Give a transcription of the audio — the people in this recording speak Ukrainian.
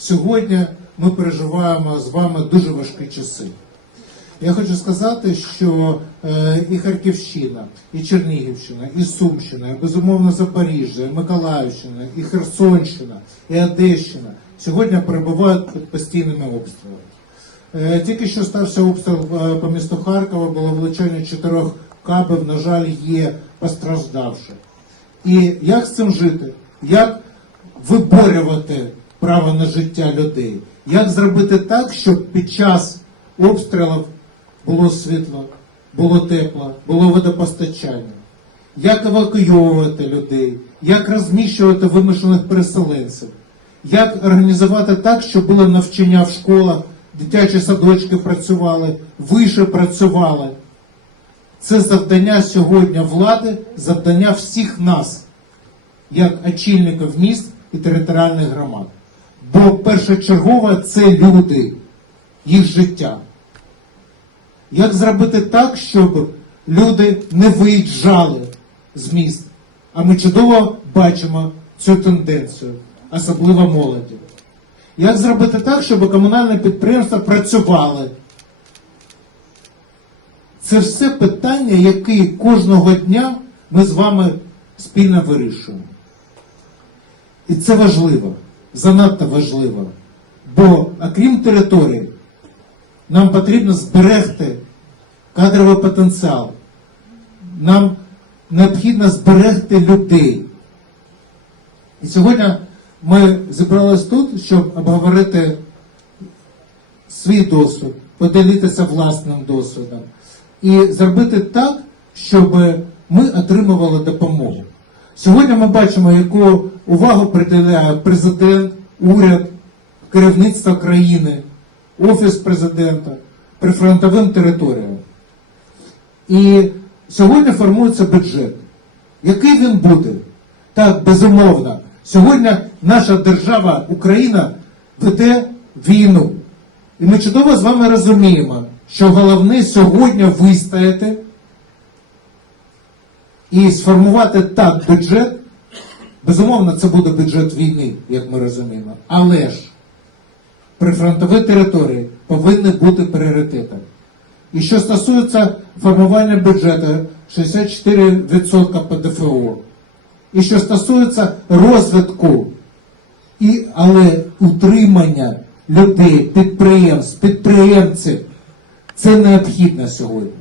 сьогодні ми переживаємо з вами дуже важкі часи. Я хочу сказати, що е, і Харківщина, і Чернігівщина, і Сумщина, і безумовно Запоріжжя, і Миколаївщина, і Херсонщина, і Одещина сьогодні перебувають під постійними обстрілами. Е, Тільки що стався обстріл е, по місту Харкова, було влучання чотирьох кабів, на жаль, є постраждавши. І як з цим жити? Як виборювати право на життя людей? Як зробити так, щоб під час обстрілів було світло, було тепло, було водопостачання? Як евакуйовувати людей? Як розміщувати вимушених переселенців? Як організувати так, щоб було навчання в школах, дитячі садочки працювали, виші працювали? Це завдання сьогодні влади, завдання всіх нас, як очільників міст і територіальних громад. Бо першочергово це люди, їх життя. Як зробити так, щоб люди не виїжджали з міст? А ми чудово бачимо цю тенденцію, особливо молоді. Як зробити так, щоб комунальні підприємства працювали? Це все питання, які кожного дня ми з вами спільно вирішуємо. І це важливо, занадто важливо. Бо, окрім території, нам потрібно зберегти кадровий потенціал. Нам необхідно зберегти людей. І сьогодні ми зібралися тут, щоб обговорити свій досвід, поділитися власним досвідом і зробити так, щоб ми отримували допомогу. Сьогодні ми бачимо, яку увагу приділяє президент, уряд, керівництво країни, офіс президента прифронтовим територіям. І сьогодні формується бюджет. Який він буде? Так, безумовно. Сьогодні наша держава, Україна, веде війну. І ми чудово з вами розуміємо, що головне сьогодні вистояти і сформувати так бюджет. Безумовно, це буде бюджет війни, як ми розуміємо. Але ж прифронтові території повинні бути пріоритетом. І що стосується формування бюджету 64% ПДФО. І що стосується розвитку, і, але утримання людей, підприємств, підприємців, це необхідно сьогодні.